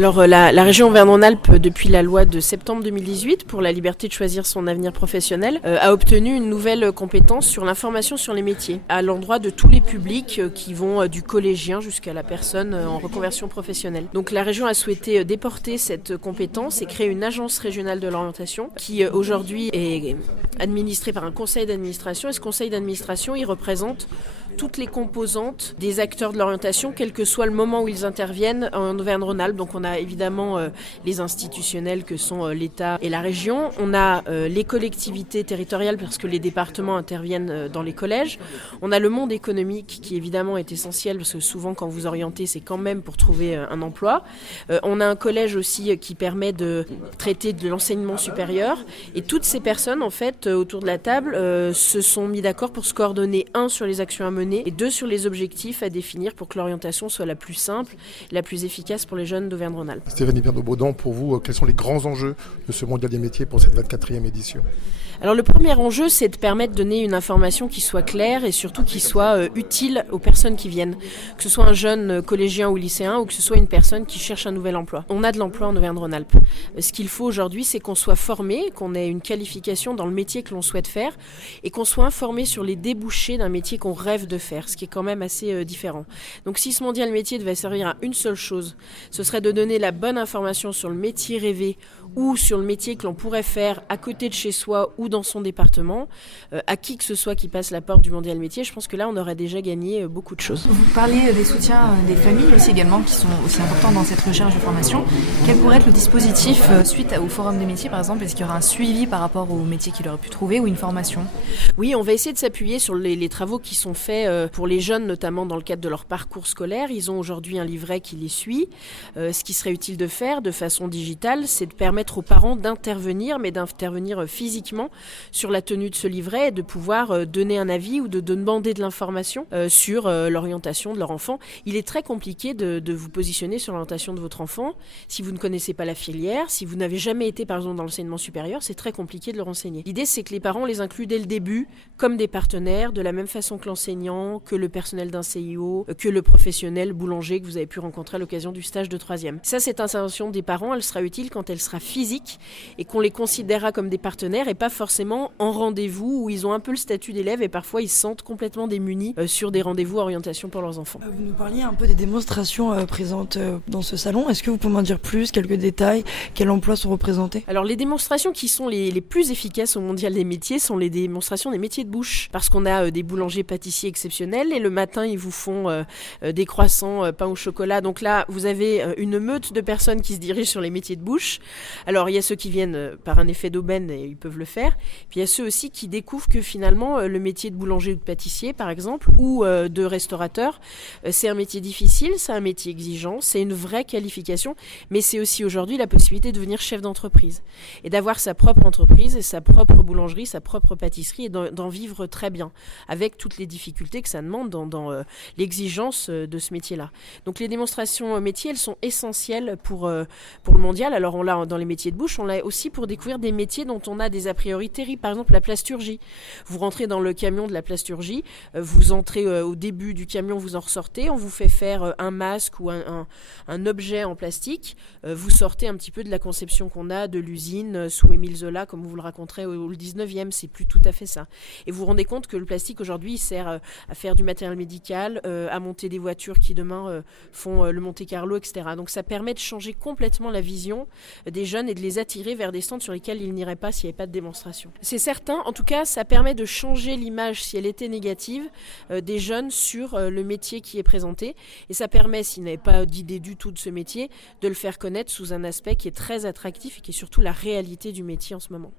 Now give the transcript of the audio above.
Alors la région Auvergne-Rhône-Alpes, depuis la loi de septembre 2018 pour la liberté de choisir son avenir professionnel, a obtenu une nouvelle compétence sur l'information sur les métiers, à l'endroit de tous les publics qui vont du collégien jusqu'à la personne en reconversion professionnelle. Donc la région a souhaité déporter cette compétence et créer une agence régionale de l'orientation qui aujourd'hui est administrée par un conseil d'administration, et ce conseil d'administration il représente toutes les composantes des acteurs de l'orientation, quel que soit le moment où ils interviennent en Auvergne-Rhône-Alpes. Donc on a évidemment les institutionnels que sont l'État et la région. On a les collectivités territoriales parce que les départements interviennent dans les collèges. On a le monde économique qui évidemment est essentiel parce que souvent quand vous orientez c'est quand même pour trouver un emploi. On a un collège aussi qui permet de traiter de l'enseignement supérieur. Et toutes ces personnes en fait autour de la table se sont mis d'accord pour se coordonner, un, sur les actions à mener, et deux, sur les objectifs à définir pour que l'orientation soit la plus simple, la plus efficace pour les jeunes d'Auvergne-Rhône-Alpes. Stéphanie Bernot-Baudon, pour vous, quels sont les grands enjeux de ce mondial des métiers pour cette 24e édition ? Alors le premier enjeu, c'est de permettre de donner une information qui soit claire et surtout qui soit utile aux personnes qui viennent. Que ce soit un jeune collégien ou lycéen ou que ce soit une personne qui cherche un nouvel emploi. On a de l'emploi en Auvergne-Rhône-Alpes. Ce qu'il faut aujourd'hui, c'est qu'on soit formé, qu'on ait une qualification dans le métier que l'on souhaite faire et qu'on soit informé sur les débouchés d'un métier qu'on rêve de faire, ce qui est quand même assez différent. Donc si ce mondial métier devait servir à une seule chose, ce serait de donner la bonne information sur le métier rêvé ou sur le métier que l'on pourrait faire à côté de chez soi ou dans son département, à qui que ce soit qui passe la porte du mondial métier, je pense que là on aurait déjà gagné beaucoup de choses. Vous parlez des soutiens des familles aussi également qui sont aussi importants dans cette recherche de formation. Quel pourrait être le dispositif suite au forum des métiers par exemple? Est-ce qu'il y aura un suivi par rapport aux métiers qu'il aurait pu trouver ou une formation? Oui, on va essayer de s'appuyer sur les travaux qui sont faits pour les jeunes, notamment dans le cadre de leur parcours scolaire. Ils ont aujourd'hui un livret qui les suit. Ce qui serait utile de faire de façon digitale, c'est de permettre aux parents d'intervenir, mais d'intervenir physiquement sur la tenue de ce livret et de pouvoir donner un avis ou de demander de l'information sur l'orientation de leur enfant. Il est très compliqué de vous positionner sur l'orientation de votre enfant si vous ne connaissez pas la filière, si vous n'avez jamais été par exemple dans l'enseignement supérieur, c'est très compliqué de le renseigner. L'idée c'est que les parents les incluent dès le début comme des partenaires, de la même façon que l'enseignant, que le personnel d'un CIO, que le professionnel boulanger que vous avez pu rencontrer à l'occasion du stage de 3e. Ça, cette intervention des parents, elle sera utile quand elle sera physique et qu'on les considérera comme des partenaires et pas forcément en rendez-vous où ils ont un peu le statut d'élève et parfois ils se sentent complètement démunis sur des rendez-vous orientation pour leurs enfants. Vous nous parliez un peu des démonstrations présentes dans ce salon. Est-ce que vous pouvez m'en dire plus, quelques détails? Quels emplois sont représentés? Alors les démonstrations qui sont les plus efficaces au mondial des métiers sont les démonstrations des métiers de bouche parce qu'on a des boulangers pâtissiers exceptionnels et le matin ils vous font des croissants, pain au chocolat. Donc là vous avez une meute de personnes qui se dirigent sur les métiers de bouche. Alors il y a ceux qui viennent par un effet d'aubaine et ils peuvent le faire. Puis il y a ceux aussi qui découvrent que finalement le métier de boulanger ou de pâtissier par exemple ou de restaurateur, c'est un métier difficile, c'est un métier exigeant, c'est une vraie qualification, mais c'est aussi aujourd'hui la possibilité de devenir chef d'entreprise et d'avoir sa propre entreprise et sa propre boulangerie, sa propre pâtisserie et d'en vivre très bien avec toutes les difficultés que ça demande dans l'exigence de ce métier-là. Donc les démonstrations métiers, elles sont essentielles pour le mondial. Alors on l'a dans les métiers de bouche, on l'a aussi pour découvrir des métiers dont on a des a priori terribles. Par exemple la plasturgie. Vous rentrez dans le camion de la plasturgie, vous entrez au début du camion, vous en ressortez, on vous fait faire un masque ou un objet en plastique, vous sortez un petit peu de la conception qu'on a de l'usine sous Émile Zola comme vous le raconterez au 19e, c'est plus tout à fait ça. Et vous vous rendez compte que le plastique aujourd'hui il sert à faire du matériel médical, à monter des voitures qui demain font le Monte-Carlo, etc. Donc ça permet de changer complètement la vision des jeunes et de les attirer vers des stands sur lesquels ils n'iraient pas s'il n'y avait pas de démonstration. C'est certain, en tout cas ça permet de changer l'image si elle était négative des jeunes sur le métier qui est présenté et ça permet, s'ils n'avaient pas d'idée du tout de ce métier, de le faire connaître sous un aspect qui est très attractif et qui est surtout la réalité du métier en ce moment.